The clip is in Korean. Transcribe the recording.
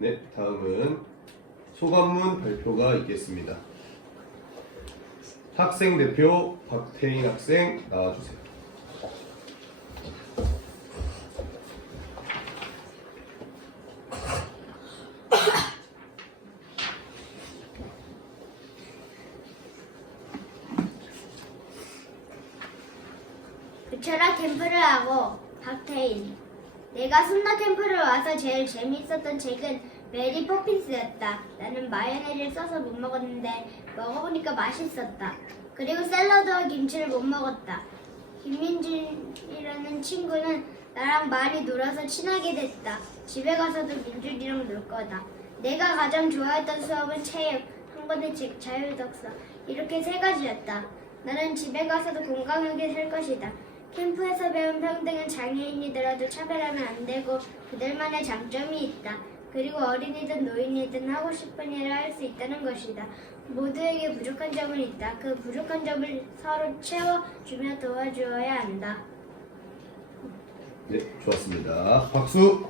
네, 다음은 소감문 발표가 있겠습니다. 학생 대표 박태인 학생 나와주세요. 부처라 캠프를 하고 박태인 내가 숨나 캠프를 와서 제일 재미있었던 책은 메리 포핀스였다. 나는 마요네즈를 써서 못 먹었는데 먹어보니까 맛있었다. 그리고 샐러드와 김치를 못 먹었다. 김민준이라는 친구는 나랑 많이 놀아서 친하게 됐다. 집에 가서도 민준이랑 놀 거다. 내가 가장 좋아했던 수업은 체육, 한 권의 책, 자율독서 이렇게 세 가지였다. 나는 집에 가서도 건강하게 살 것이다. 캠프에서 배운 평등은 장애인이더라도 차별하면 안 되고 그들만의 장점이 있다. 그리고 어린이든 노인이든 하고 싶은 일을 할 수 있다는 것이다. 모두에게 부족한 점은 있다. 그 부족한 점을 서로 채워주며 도와주어야 한다. 네, 좋았습니다. 박수!